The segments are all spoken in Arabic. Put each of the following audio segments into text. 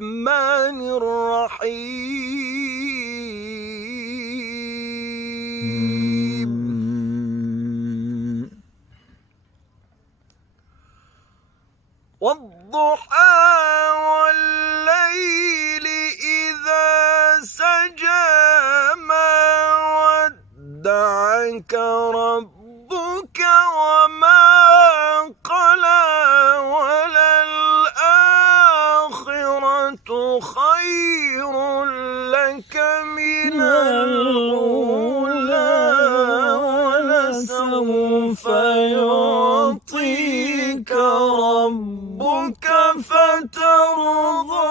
الرحمن الرحيم والضحى والليل إذا سجى ما ودعك ربك وما قلى وللآخرة خير لك من الأولى ولسوف يعطيك ربك فترضى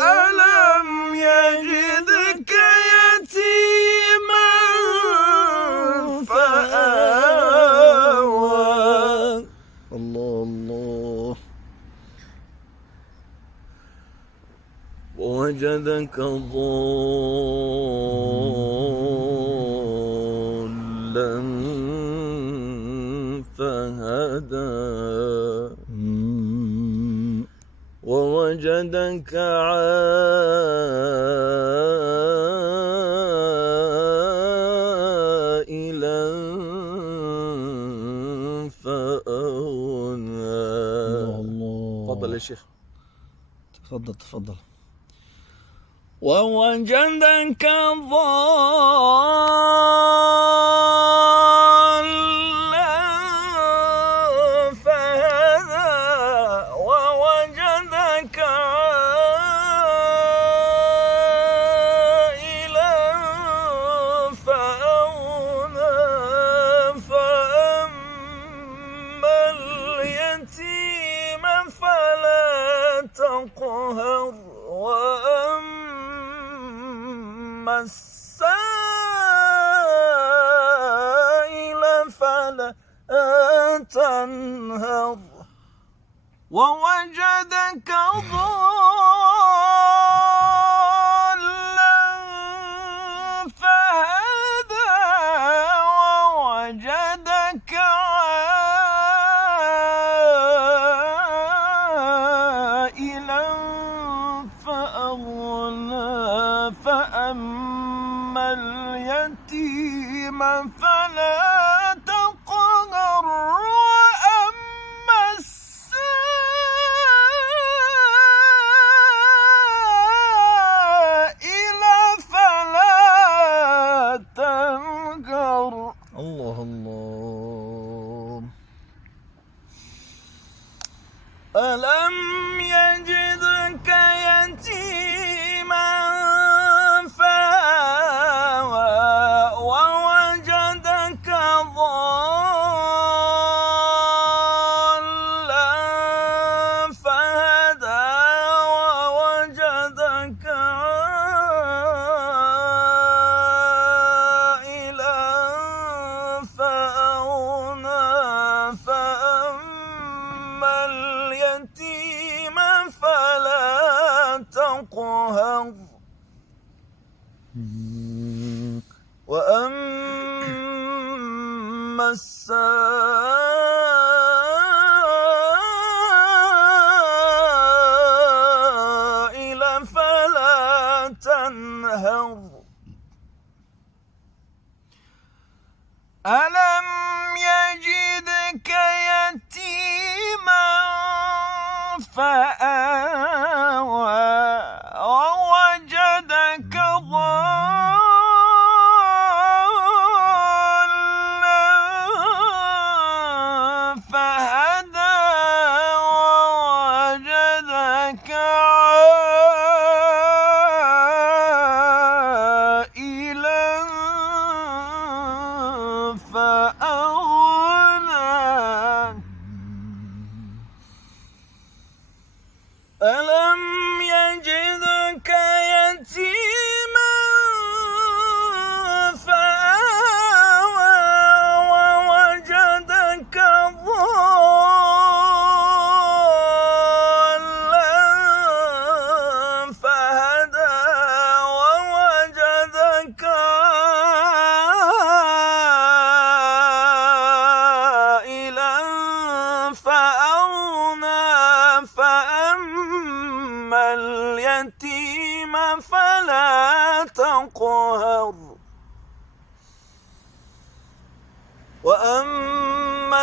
ألم يجدك يتيما فآوى الله الله ووجدك ضالا فهدى ووجدك عائلا فأغنى. الله تفضل يا شيخ. تفضل. ووجدك ضالا فهدى ووجدك عائلا فأغنى فأما اليتيم فلا تقهر وأما السائل فلا تنهر ووجدك ضالا فهدى ووجدك عائلا فأغنى فأما اليتيم فلا تقهر وأما السائل فلا تنهر. الله الله. ألم يجدك يتيما فآوى ووجدك ضالا فهدى ووجدك عائلا فأغنى فأما اليتيم فلا تقهر وأما السائل فلا تنهر. ألم يجدك يتيما فآوى ووجدك ضالا فهدى ووجدك عائلا فأغنى.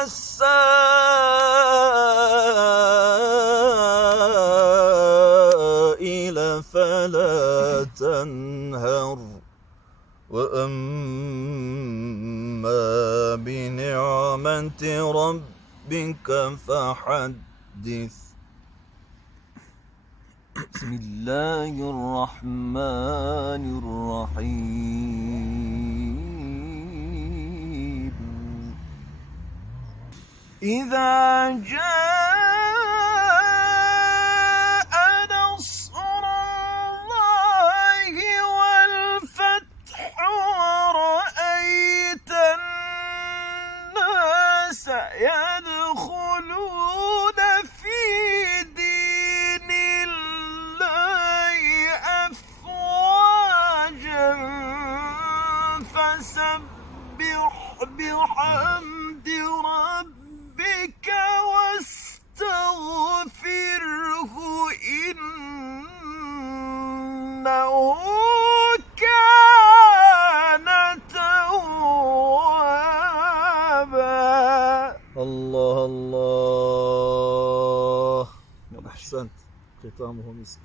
السائل فلا تنهر وأما بنعمة ربك فحدث. بسم الله الرحمن الرحيم. إذا جاء نصر الله والفتح ورأيت الناس يدخلون في دين الله أفواجا فسبح بحمد ربك واستغفره إنه كان توابا. الله الله، أحسنت، ختامه مسك.